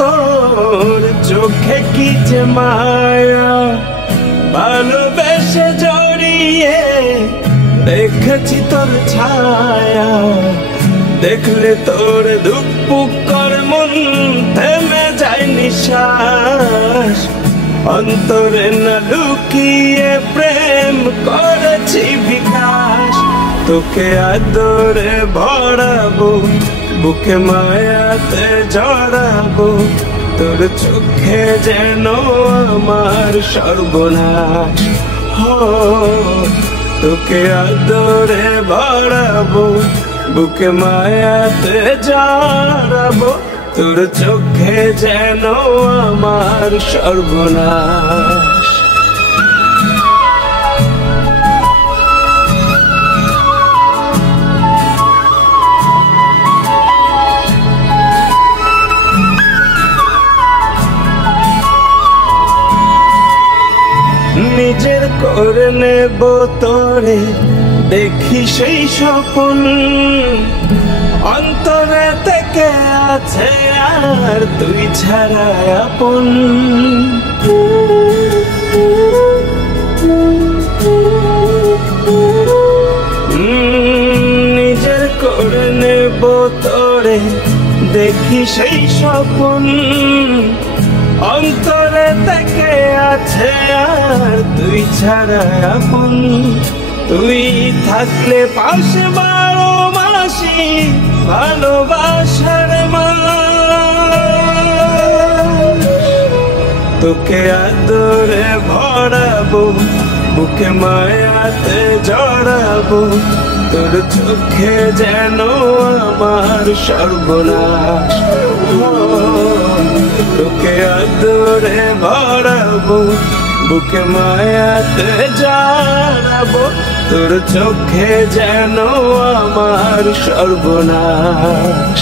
তোর চোখে কি যে মায়া, ভালোবেসে জড়িয়ে দেখেছি তোর ছায়া। দেখলে তোর ধুকপুক করে মন থেমে যায় নিঃশ্বাস। অন্তরে না লুকিয়ে প্রেম করেছি বিকাশ। তোকে আদরে ভরাবো, বুকে মায়াতে জড়াবো, তোর চোখে যেন আমার সর্বনাশ। হো তোকে আদরে ভরাবো, বুকে মায়াতে জড়াবো, তোর চোখে যেন আমার সর্বনাশ। নিজের করে নেব তোরে, দেখি সেই স্বপ্ন অন্তরে থেকে আছে আর তুই ছাড়া আপন। নিজের করে নেব তোরে, দেখি সেই স্বপ্ন অন্তরে থেকে আছে আর তুই ছাড়া আপন। তুই থাকলে পাশে 12 মাসি ভালোবাসার মাস। তোকে আদরে ভরাবো, বুকে মায়াতে জড়াবো, তোর চোখে যেন আমার সর্বনাশ। তোকে আদরে ভরাবো, বুকে মায়াতে জড়াবো, তোর চোখে যেন আমার সর্বনাশ।